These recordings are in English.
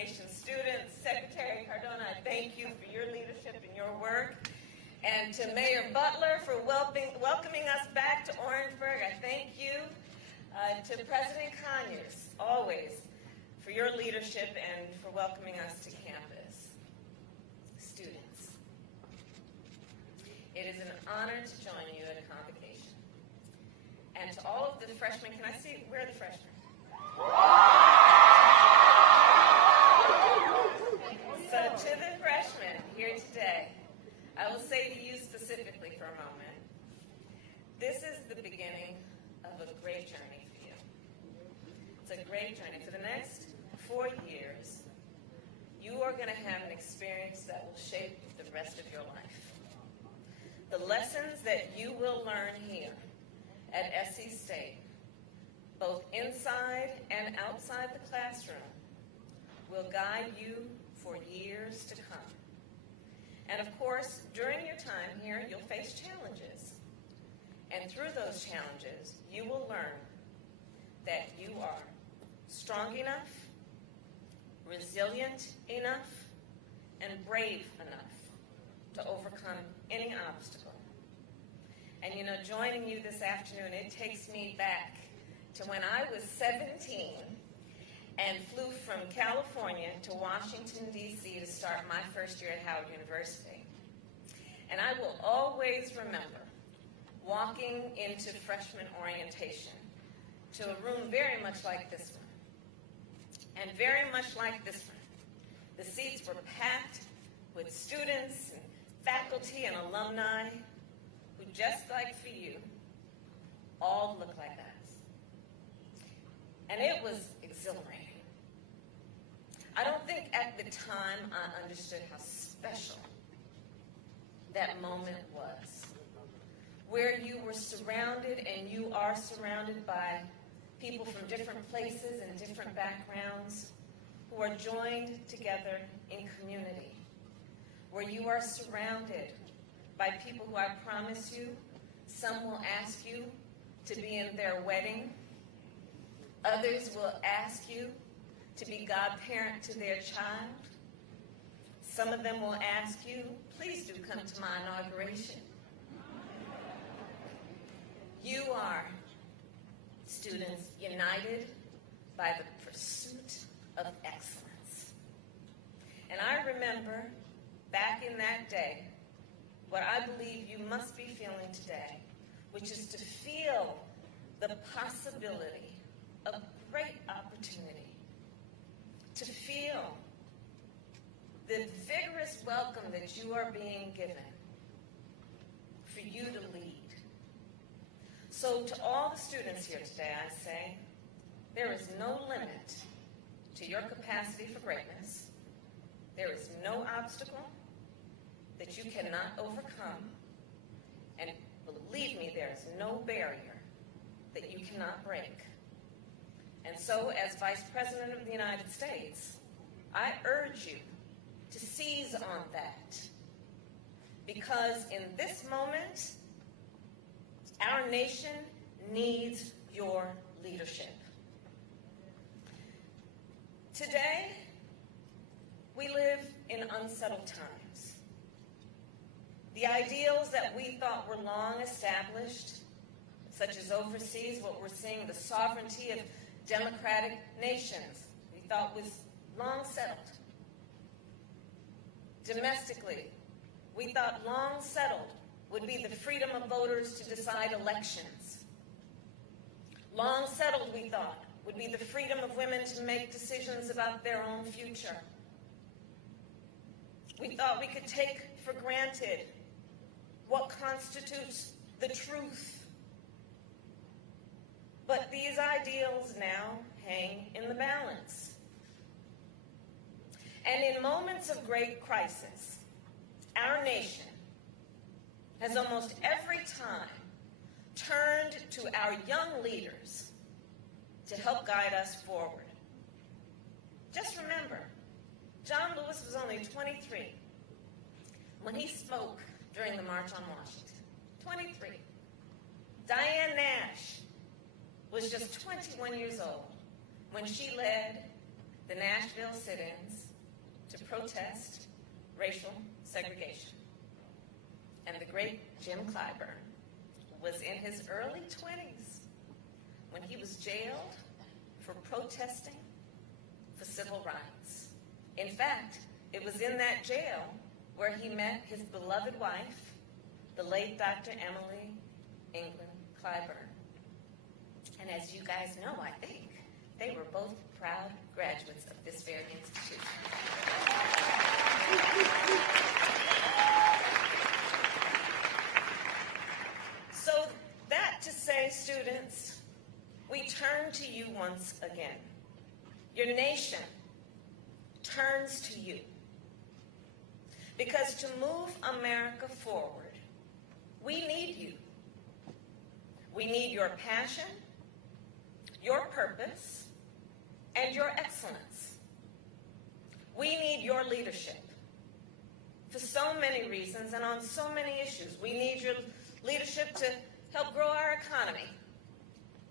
nation. Students, Secretary Cardona, I thank you for your leadership and your work. And to Mayor Butler for welcoming us back to Orangeburg, I thank you. To President Conyers, always, for your leadership and for welcoming us to campus. Students, it is an honor to join you at a convocation. And to all of the freshmen, can I see, where are the freshmen? So to the freshmen here today, I will say to you specifically for a moment, this is the beginning of a great journey for you. It's a great journey. For the next 4 years, you are going to have an experience that will shape the rest of your life. The lessons that you will learn here at SC State, both inside and outside the classroom, will guide you for years to come. And of course, during your time here, you'll face challenges. And through those challenges, you will learn that you are strong enough, resilient enough, and brave enough to overcome any obstacle. And you know, joining you this afternoon, it takes me back to when I was 17 and flew from California to Washington, D.C. to start my first year at Howard University. And I will always remember walking into freshman orientation to a room very much like this one, and very much like this one. The seats were packed with students and faculty and alumni who, just like for you, all look like us. And it was exhilarating. I don't think at the time I understood how special that moment was, where you were surrounded, and you are surrounded by people from different places and different backgrounds who are joined together in community, where you are surrounded by people who, I promise you, some will ask you to be in their wedding, others will ask you to be godparent to their child. Some of them will ask you, please do come to my inauguration. You are, students, united by the pursuit of excellence. And I remember back in that day what I believe you must be feeling today, which is to feel the possibility of great opportunity, to feel the vigorous welcome that you are being given for you to lead. So to all the students here today, I say, there is no limit to your capacity for greatness. There is no obstacle that you cannot overcome. And believe me, there is no barrier that you cannot break. And so, as Vice President of the United States, I urge you to seize on that. Because in this moment, our nation needs your leadership. Today, we live in unsettled times. The ideals that we thought were long established, such as overseas, what we're seeing, the sovereignty of democratic nations, we thought was long settled. Domestically, we thought long settled would be the freedom of voters to decide elections. Long settled, we thought, would be the freedom of women to make decisions about their own future. We thought we could take for granted what constitutes the truth. But these ideals now hang in the balance. And in moments of great crisis, our nation has almost every time turned to our young leaders to help guide us forward. Just remember, John Lewis was only 23 when he spoke during the March on Washington. 23. Diane Nash was just 21 years old when she led the Nashville sit-ins to protest racial segregation. And the great Jim Clyburn was in his early 20s when he was jailed for protesting for civil rights. In fact, it was in that jail where he met his beloved wife, the late Dr. Emily England Clyburn. And as you guys know, I think, they were both proud graduates of this very institution. So that to say, students, we turn to you once again. Your nation turns to you. Because to move America forward, we need you. We need your passion, your purpose, and your excellence. We need your leadership for so many reasons and on so many issues. We need your leadership to help grow our economy.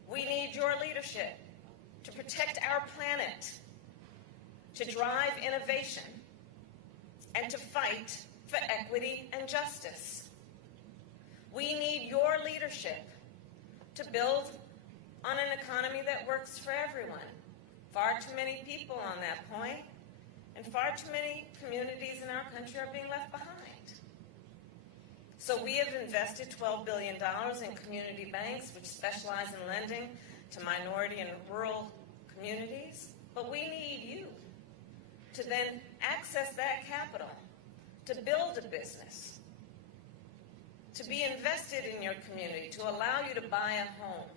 We need your leadership to protect our planet, to drive innovation, and to fight for equity and justice. We need your leadership to build on an economy that works for everyone. Far too many people on that point, and far too many communities in our country are being left behind. So we have invested $12 billion in community banks, which specialize in lending to minority and rural communities. But we need you to then access that capital, to build a business, to be invested in your community, to allow you to buy a home,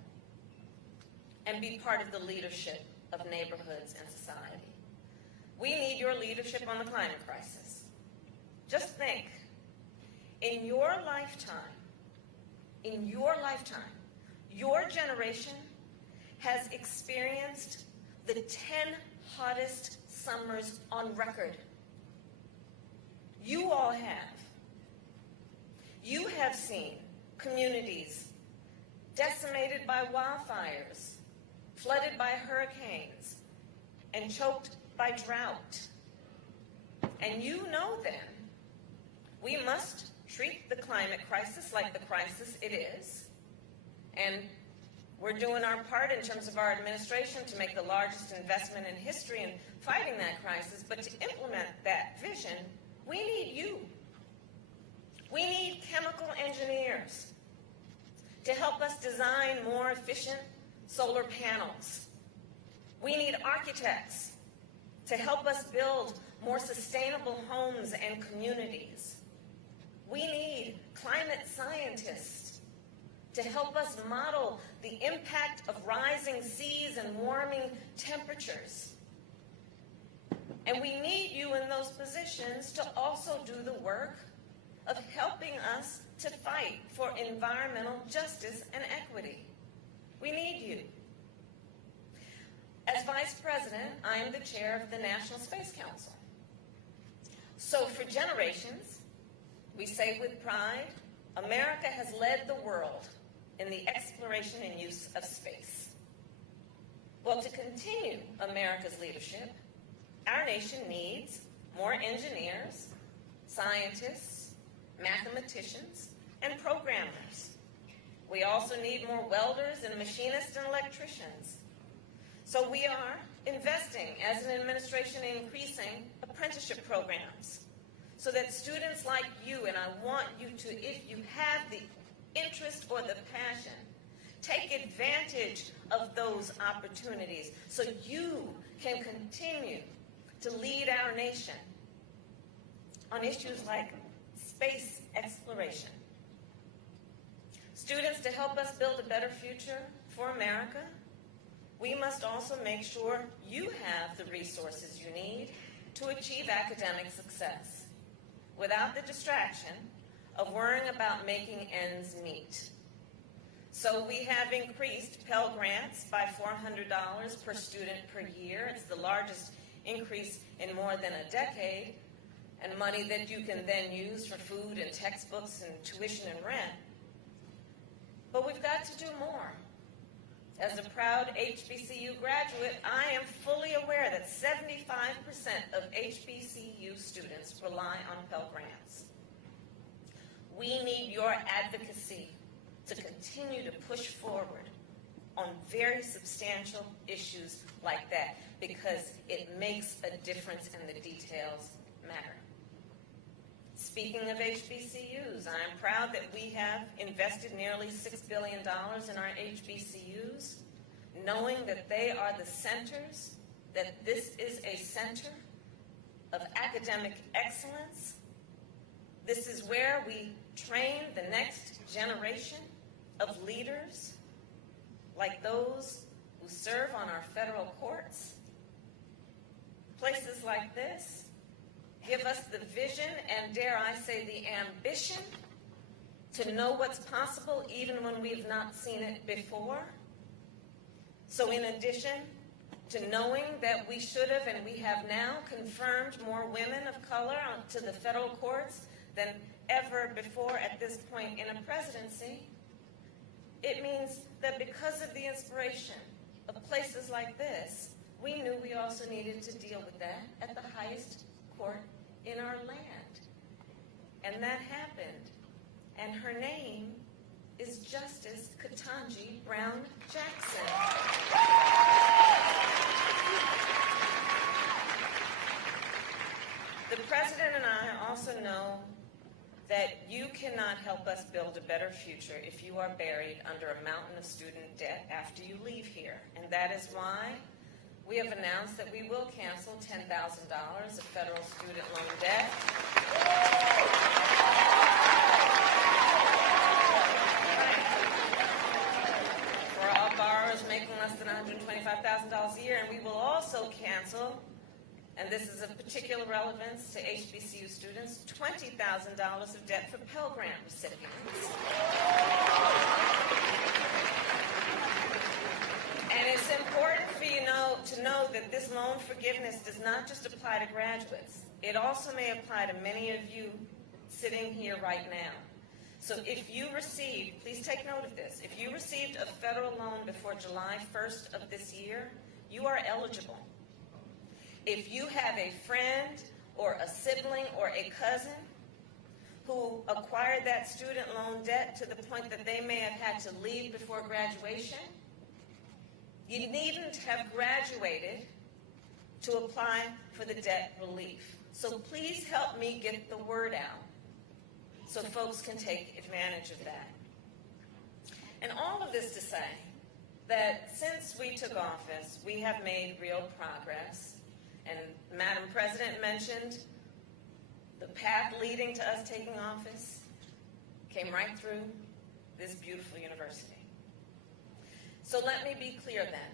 and be part of the leadership of neighborhoods and society. We need your leadership on the climate crisis. Just think, in your lifetime, your generation has experienced the 10 hottest summers on record. You all have. You have seen communities decimated by wildfires, flooded by hurricanes, and choked by drought. And you know then, we must treat the climate crisis like the crisis it is. And we're doing our part in terms of our administration to make the largest investment in history in fighting that crisis. But to implement that vision, we need you. We need chemical engineers to help us design more efficient solar panels. We need architects to help us build more sustainable homes and communities. We need climate scientists to help us model the impact of rising seas and warming temperatures. And we need you in those positions to also do the work of helping us to fight for environmental justice and equity. We need you. As Vice President, I am the chair of the National Space Council. So for generations, we say with pride, America has led the world in the exploration and use of space. Well, to continue America's leadership, our nation needs more engineers, scientists, mathematicians, and programmers. We also need more welders and machinists and electricians. So we are investing as an administration in increasing apprenticeship programs so that students like you, and I want you to, if you have the interest or the passion, take advantage of those opportunities so you can continue to lead our nation on issues like space exploration. Students, to help us build a better future for America, we must also make sure you have the resources you need to achieve academic success without the distraction of worrying about making ends meet. So we have increased Pell Grants by $400 per student per year. It's the largest increase in more than a decade, and money that you can then use for food and textbooks and tuition and rent. But we've got to do more. As a proud HBCU graduate, I am fully aware that 75% of HBCU students rely on Pell Grants. We need your advocacy to continue to push forward on very substantial issues like that, because it makes a difference and the details matter. Speaking of HBCUs, I am proud that we have invested nearly $6 billion in our HBCUs, knowing that they are the centers, that this is a center of academic excellence. This is where we train the next generation of leaders like those who serve on our federal courts. Places like this give us the vision and, dare I say, the ambition to know what's possible even when we've not seen it before. So in addition to knowing that we should have and we have now confirmed more women of color to the federal courts than ever before at this point in a presidency, it means that because of the inspiration of places like this, we knew we also needed to deal with that at the highest court in our land. And that happened. And her name is Justice Ketanji Brown Jackson. The President and I also know that you cannot help us build a better future if you are buried under a mountain of student debt after you leave here. And that is why we have announced that we will cancel $10,000 of federal student loan debt. For all borrowers making less than $125,000 a year, and we will also cancel, and this is of particular relevance to HBCU students, $20,000 of debt for Pell Grant recipients. And it's important for you to know that this loan forgiveness does not just apply to graduates. It also may apply to many of you sitting here right now. So if you received, please take note of this, if you received a federal loan before July 1st of this year, you are eligible. If you have a friend or a sibling or a cousin who acquired that student loan debt to the point that they may have had to leave before graduation, you needn't have graduated to apply for the debt relief. So please help me get the word out so folks can take advantage of that. And all of this to say that since we took office, we have made real progress. And Madam President mentioned the path leading to us taking office came right through this beautiful university. So let me be clear then.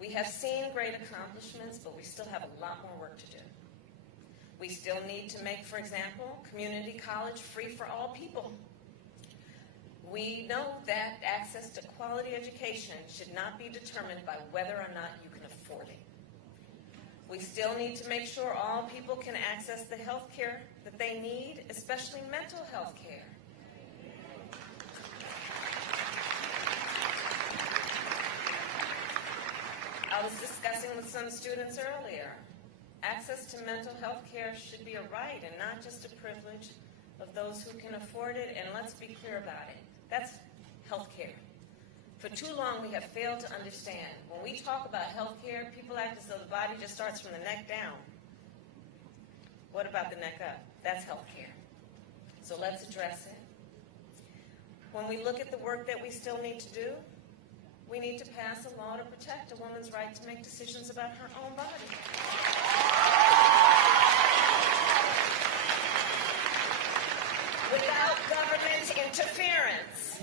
We have seen great accomplishments, but we still have a lot more work to do. We still need to make, for example, community college free for all people. We know that access to quality education should not be determined by whether or not you can afford it. We still need to make sure all people can access the health care that they need, especially mental health care. I was discussing with some students earlier. Access to mental health care should be a right and not just a privilege of those who can afford it, and let's be clear about it. That's health care. For too long, we have failed to understand. When we talk about health care, people act as though the body just starts from the neck down. What about the neck up? That's health care. So let's address it. When we look at the work that we still need to do, we need to pass a law to protect a woman's right to make decisions about her own body. Without government interference.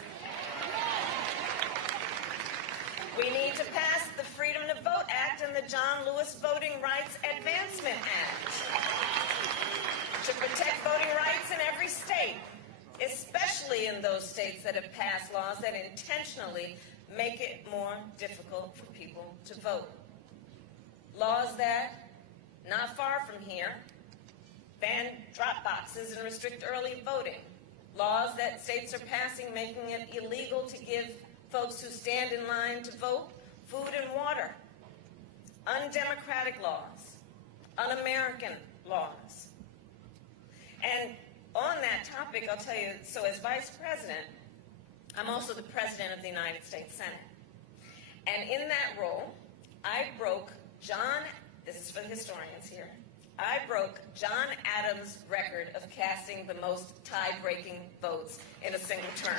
We need to pass the Freedom to Vote Act and the John Lewis Voting Rights Advancement Act to protect voting rights in every state, especially in those states that have passed laws that intentionally make it more difficult for people to vote. Laws that, not far from here, ban drop boxes and restrict early voting. Laws that states are passing making it illegal to give folks who stand in line to vote, food and water, undemocratic laws, un-American laws. And on that topic, I'll tell you, so as Vice President, I'm also the President of the United States Senate. And in that role, I broke this is for the historians here, I broke John Adams' record of casting the most tie-breaking votes in a single term.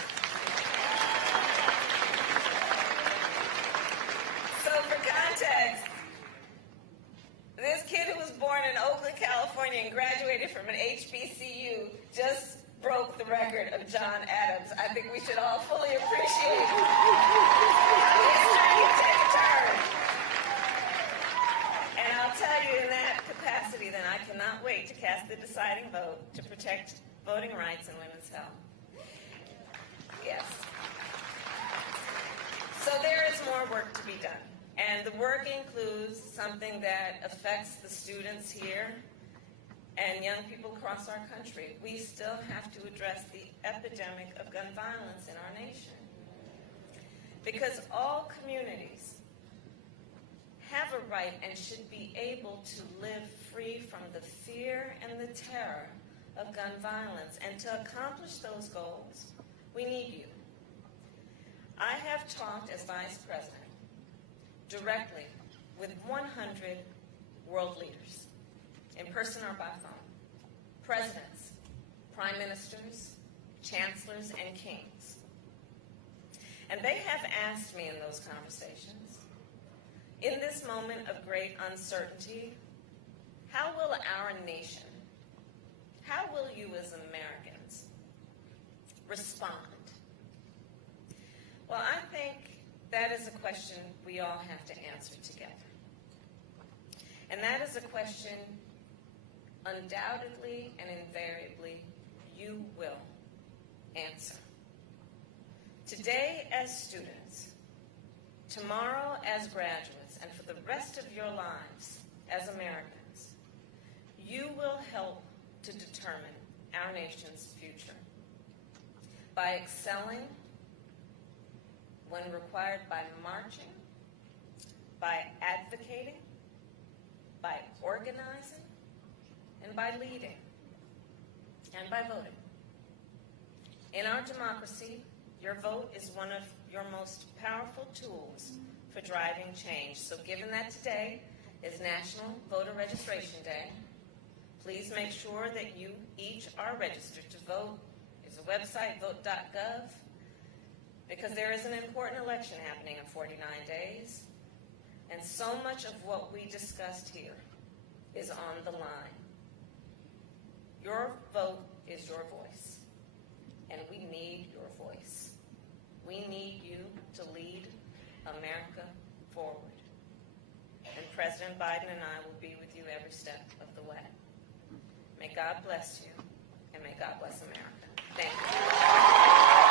So for context, this kid who was born in Oakland, California and graduated from an HBCU just broke the record of John Adams. I think we should all fully appreciate history take a turn. And I'll tell you in that capacity that I cannot wait to cast the deciding vote to protect voting rights in women's health. Yes. So there is more work to be done. And the work includes something that affects the students here and young people across our country. We still have to address the epidemic of gun violence in our nation. Because all communities have a right and should be able to live free from the fear and the terror of gun violence. And to accomplish those goals, we need you. I have talked as Vice President directly with 100 world leaders, in person or by phone, presidents, prime ministers, chancellors, and kings. And they have asked me in those conversations, in this moment of great uncertainty, how will our nation, how will you as Americans respond? Well, I think that is a question we all have to answer together. And that is a question undoubtedly and invariably you will answer. Today as students, tomorrow as graduates, and for the rest of your lives as Americans, you will help to determine our nation's future by excelling when required, by marching, by advocating, by organizing, and by leading, and by voting. In our democracy, your vote is one of your most powerful tools for driving change. So given that today is National Voter Registration Day, please make sure that you each are registered to vote. There's a website, vote.gov, because there is an important election happening in 49 days, and so much of what we discussed here is on the line. Your vote is your voice, and we need your voice. We need you to lead America forward. And President Biden and I will be with you every step of the way. May God bless you, and may God bless America. Thank you.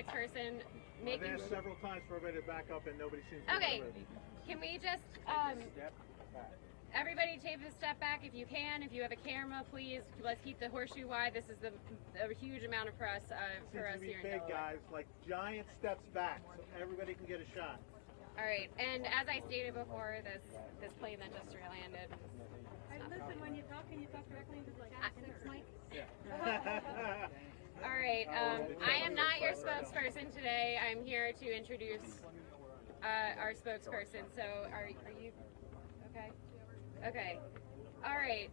logistics person making... I've asked several times for everybody to back up and nobody seems to Okay, be ready. can we just, everybody take a step back if you can. If you have a camera, please, let's keep the horseshoe wide. This is a huge amount of press for us here in big, Delaware. guys, like giant steps back so everybody can get a shot. All right, and as I stated before, this plane that just landed. Listen, when you talk directly into the mic. Yeah. All right, I am not your spokesperson today. I'm here to introduce our spokesperson. So are you okay? Okay. All right.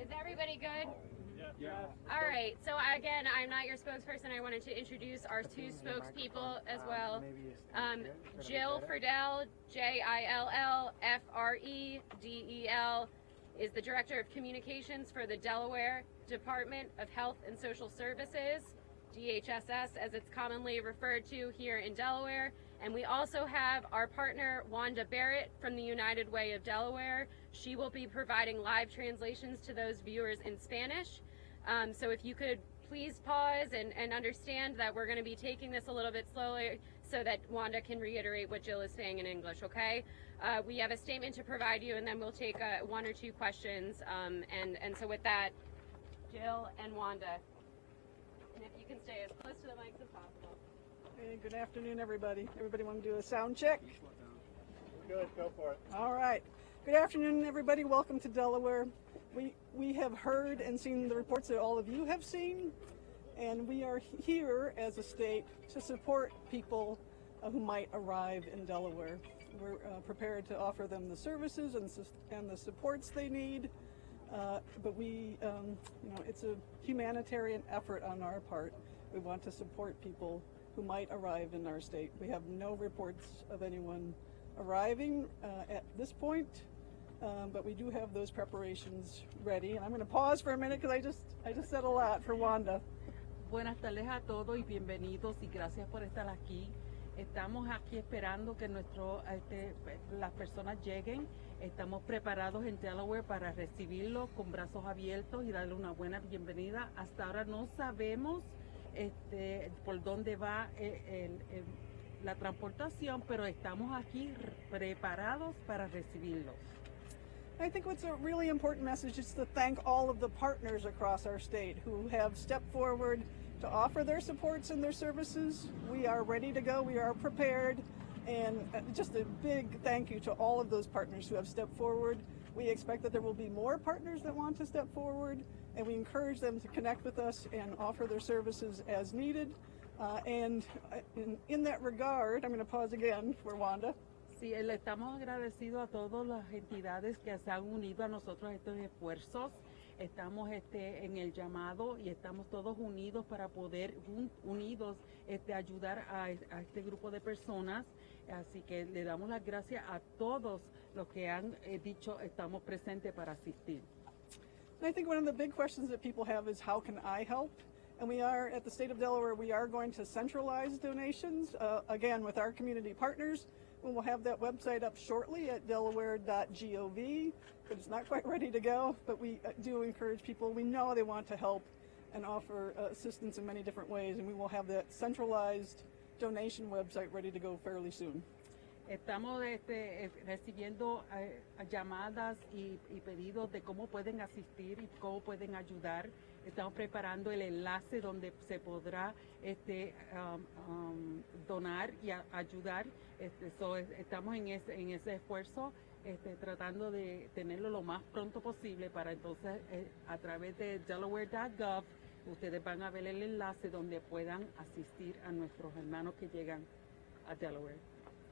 Is everybody good? Yeah. All right. So again, I'm not your spokesperson. I wanted to introduce our two spokespeople as well. Jill Friedel, JILL FREDEL, is the Director of Communications for the Delaware Department of Health and Social Services, DHSS as it's commonly referred to here in Delaware. And we also have our partner, Wanda Barrett from the United Way of Delaware. She will be providing live translations to those viewers in Spanish. So if you could please pause and understand that we're going to be taking this a little bit slowly so that Wanda can reiterate what Jill is saying in English, okay? We have a statement to provide you, and then we'll take one or two questions. And so with that, Jill and Wanda, and if you can stay as close to the mics as possible. Hey, good afternoon, everybody. Everybody want to do a sound check? Good, go for it. All right. Good afternoon, everybody. Welcome to Delaware. We have heard and seen the reports that all of you have seen, and we are here as a state to support people who might arrive in Delaware. We're prepared to offer them the services and the supports they need, but it's a humanitarian effort on our part. We want to support people who might arrive in our state. We have no reports of anyone arriving at this point, but we do have those preparations ready. And I'm going to pause for a minute because I just said a lot for Wanda. Buenas tardes a todos y bienvenidos y gracias por estar aquí. Estamos aquí esperando que las personas lleguen. Estamos preparados en Delaware para recibirlos con brazos abiertos y darle una buena bienvenida. Hasta ahora no sabemos por dónde va la transportación, pero estamos aquí preparados para recibirlos. I think what's a really important message is to thank all of the partners across our state who have stepped forward to offer their supports and their services. We are ready to go. We are prepared. And just a big thank you to all of those partners who have stepped forward. We expect that there will be more partners that want to step forward, and we encourage them to connect with us and offer their services as needed. And in that regard, I'm going to pause again for Wanda. Sí, le estamos agradecidos a todas las entidades que se han unido a nosotros a estos esfuerzos. Estamos en el llamado y estamos todos unidos para poder unidos ayudar a este grupo de personas. Así que le damos las gracias a todos los que han dicho estamos presentes para asistir. And I think one of the big questions that people have is how can I help? And we are, at the state of Delaware, we are going to centralize donations, again, with our community partners. We will have that website up shortly at delaware.gov, but it's not quite ready to go. But we do encourage people. We know they want to help and offer assistance in many different ways, and we will have that centralized donation website ready to go fairly soon. Estamos recibiendo llamadas y pedidos de cómo pueden asistir y cómo pueden ayudar. Estamos preparando el enlace donde se podrá donar y ayudar. Estamos en ese esfuerzo, tratando de tenerlo lo más pronto posible para entonces a través de delaware.gov ustedes van a ver el enlace donde puedan asistir a nuestros hermanos que llegan a Delaware.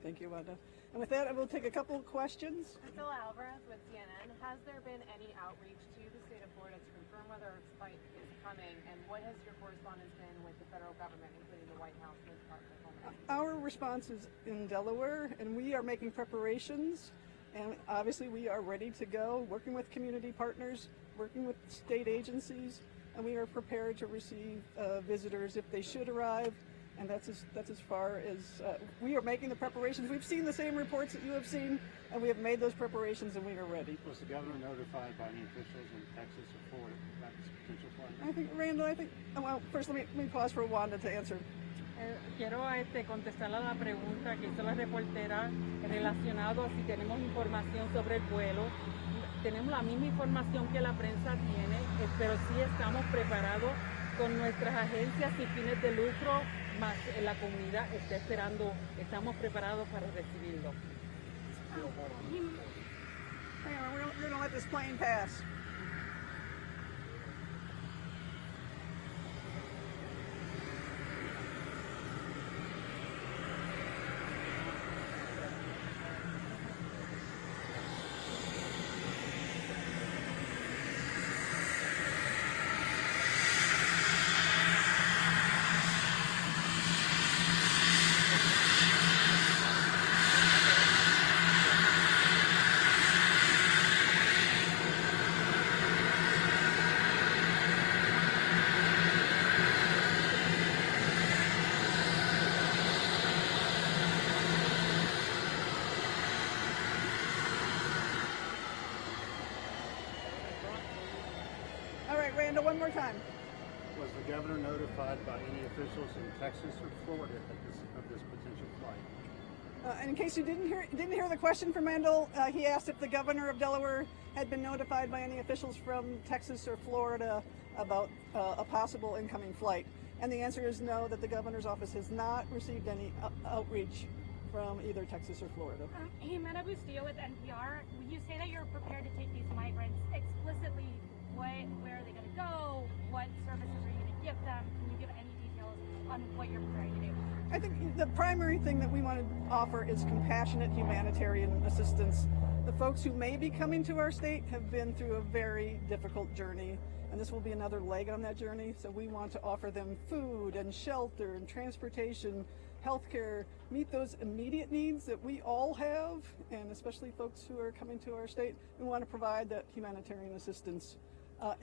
Thank you, Wanda. And with that, I will take a couple of questions. Priscilla Alvarez with CNN. Has there been any outreach to the state of Florida to confirm whether a flight is coming, and what has your correspondence been with the federal government, including the White House and the Department of Homeland Security? Our response is in Delaware, and we are making preparations, and obviously we are ready to go, working with community partners, working with state agencies, and we are prepared to receive visitors if they should arrive. And that's as far as we are making the preparations. We've seen the same reports that you have seen, and we have made those preparations, and we are ready. Was the governor notified by any officials in Texas or Florida about this potential flight? I think, Randall, well, first let me pause for Wanda to answer. Quiero contestar a la pregunta que hizo la reportera relacionado a si tenemos información sobre el vuelo. Tenemos la misma información que la prensa tiene, pero sí estamos preparados con nuestras agencias sin fines de lucro, más la comunidad está esperando, estamos preparados para recibirlo. Hang on, we're going to let this plane pass. Randall, one more time. Was the governor notified by any officials in Texas or Florida of this potential flight? And in case you didn't hear the question from Randall, he asked if the governor of Delaware had been notified by any officials from Texas or Florida about a possible incoming flight. And the answer is no, that the governor's office has not received any outreach from either Texas or Florida. Hey, Meta Bustillo with NPR. You say that you're prepared to take these migrants. Explicitly, where are they going to go? What services are you going to give them? Can you give any details on what you're preparing to do? I think the primary thing that we want to offer is compassionate humanitarian assistance. The folks who may be coming to our state have been through a very difficult journey, and this will be another leg on that journey. So we want to offer them food and shelter and transportation, healthcare, meet those immediate needs that we all have, and especially folks who are coming to our state. We want to provide that humanitarian assistance.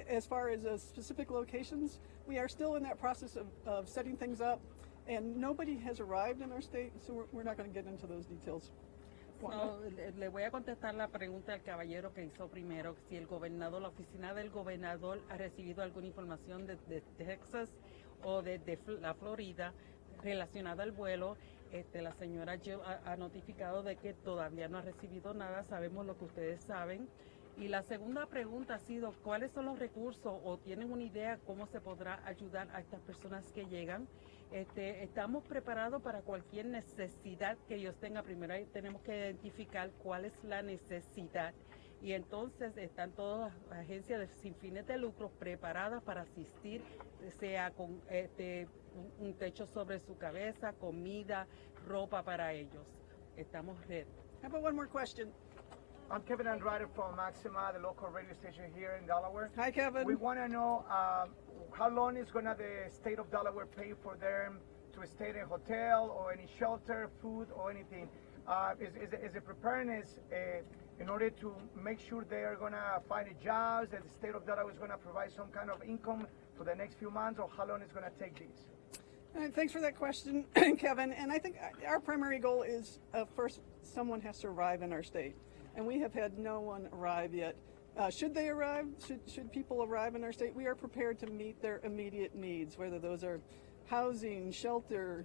As far as specific locations, we are still in that process of setting things up, and nobody has arrived in our state, so we're not going to get into those details. No, le voy a contestar la pregunta al caballero que hizo primero, si el gobernador, la oficina del gobernador ha recibido alguna información de Texas o de la Florida relacionada al vuelo. La señora Jill ha notificado de que todavía no ha recibido nada, sabemos lo que ustedes saben. Y la segunda pregunta ha sido, ¿cuáles son los recursos o tienen una idea cómo se podrá ayudar a estas personas que llegan? Estamos preparados para cualquier necesidad que ellos tengan. Primero tenemos que identificar cuál es la necesidad y entonces están todas las agencias sin fines de lucro preparadas para asistir, sea con un techo sobre su cabeza, comida, ropa para ellos. Estamos ready. How about one more question? I'm Kevin Andrade from Maxima, the local radio station here in Delaware. Hi, Kevin. We want to know how long is going to the state of Delaware pay for them to stay in a hotel or any shelter, food or anything? Is the preparedness in order to make sure they are going to find jobs, that the state of Delaware is going to provide some kind of income for the next few months, or how long it's going to take this? Thanks for that question, Kevin. And I think our primary goal is first, someone has to arrive in our state. And we have had no one arrive yet. Should they arrive, should people arrive in our state, we are prepared to meet their immediate needs, whether those are housing, shelter,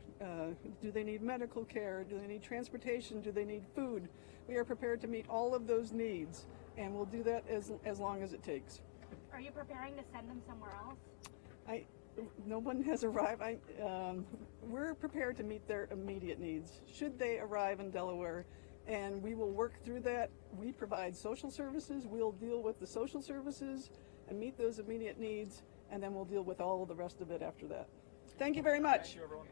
do they need medical care, do they need transportation, do they need food? We are prepared to meet all of those needs, and we'll do that as long as it takes. Are you preparing to send them somewhere else? No one has arrived. We're prepared to meet their immediate needs. Should they arrive in Delaware, and we will work through that. We provide social services. We'll deal with the social services and meet those immediate needs, and then we'll deal with all of the rest of it after that. Thank you very much. Thank you, everyone.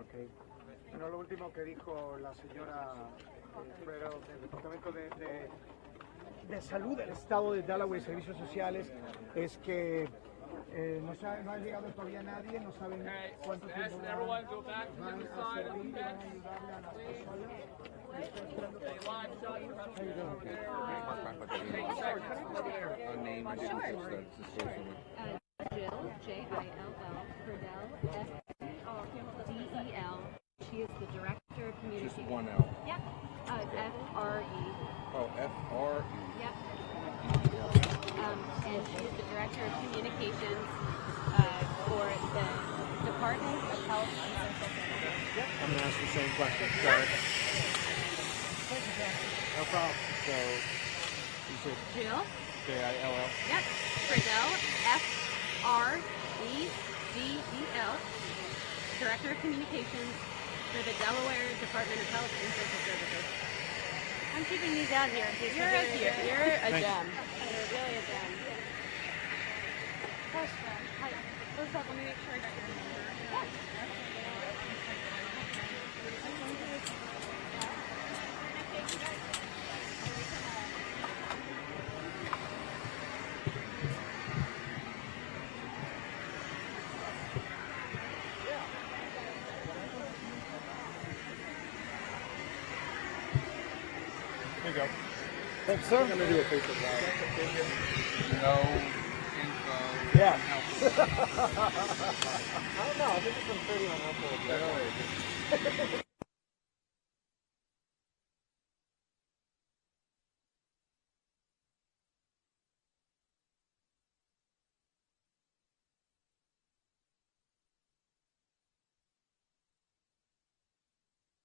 Okay. Bueno, lo último que dijo la señora del Departamento de Salud del Estado de Delaware y Servicios Sociales es que no ha llegado todavía nadie, no saben cuánto tiempo van a servir, van a ayudarle a las personas. Jill, J-I-L-L, Perdell, F-E-D-E-L. She is the Director of Communications. Just one L. Yep. F-R-E. Oh, F-R-E. Yep. And she is the Director of Communications same question. Sorry. No problem. So, you said Jill. J-I-L-L. Yep. Friedel, F-R-E-D-E-L, Director of Communications for the Delaware Department of Health and Social Services. I'm keeping these out here in case You're a gem. You're a gem. You're really a gem. Question. Hi. First off, let me make sure I got your number. There you go. Thanks, sir. I'm going to do a paper route. No info. Yeah. I don't know. I think it's been pretty unhelpful.